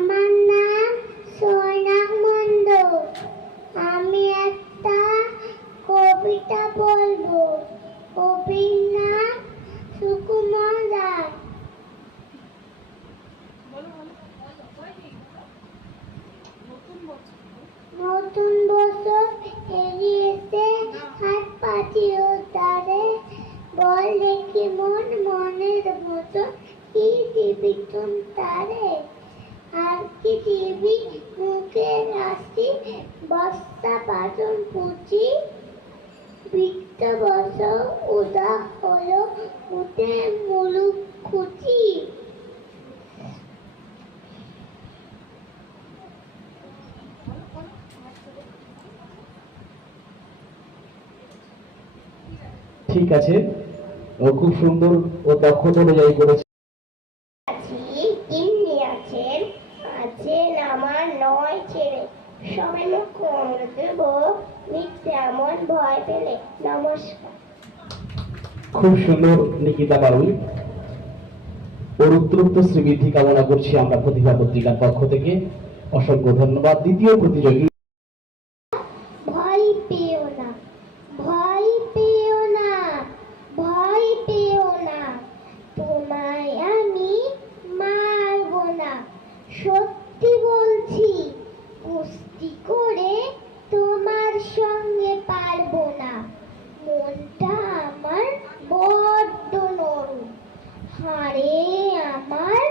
আমার নাম সোনাক মণ্ডল। আমি একটা কবিতা বলবো। কবির নাম সুকুমার রায়। নতুন বছর এগিয়েছে, হাত পাচিও তারে, বল দেখি মন মনের মতো কি দিবি তুম তারে। আর কি দিবি মুখে হাসি, বস্তা বাজন পুচি, বৃত্ত বছর উদা হলো, উঠে মুলুক খুচি। ঠিক আছে, ও খুব সুন্দর ও দক্ষতা অনুযায়ী করেছে। ইনি আছেন আমার 9 ছেলে, সবাই মুখ দেব মিথ্যে এমন ভয় পেলে। নমস্কার। খুব সুন্দর নিকিতা পারুল, ওর উত্তরোত্ত শ্রীবৃদ্ধি কামনা করছি আমরা প্রতিভা পত্রিকার পক্ষ থেকে। অসংখ্য ধন্যবাদ। দ্বিতীয় প্রতিযোগী। ভয় পেও না, ভয় পেও না, ভয় পেও না, তোমায় আমি মারব না। সত্যি বলছি, কুস্তি করে তোমার সঙ্গে পারবো না। মনটা আমার বড্ড নরম, হাড়ে আমার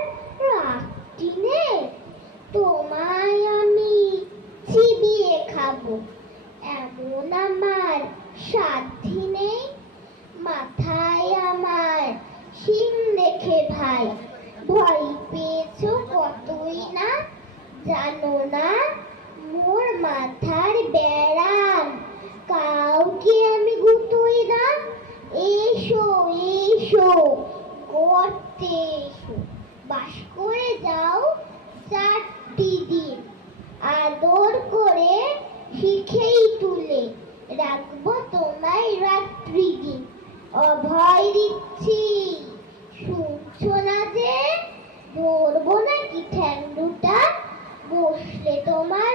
রাখটি নেই। তোমায় আমি চিবিয়ে খাবো, এমন আমার সাধ্যি নেই। মাথায় আমার শিং দেখে ভাই, ভয় পেয়েছো কতই না, জানো না মোর মাথার ব্যারাম, কাউকে আমি গুতোই না। এসো এসো গর্তে এসো, বাস করে যাও 4টি দিন, আদর করে শিখেই তুলে রাখবো তোমায় রাত্রি দিন। অভয় দিচ্ছি, শুনছো না যে, ধরবো নাকি ঠ্যাং দুটা, বসলে তোমার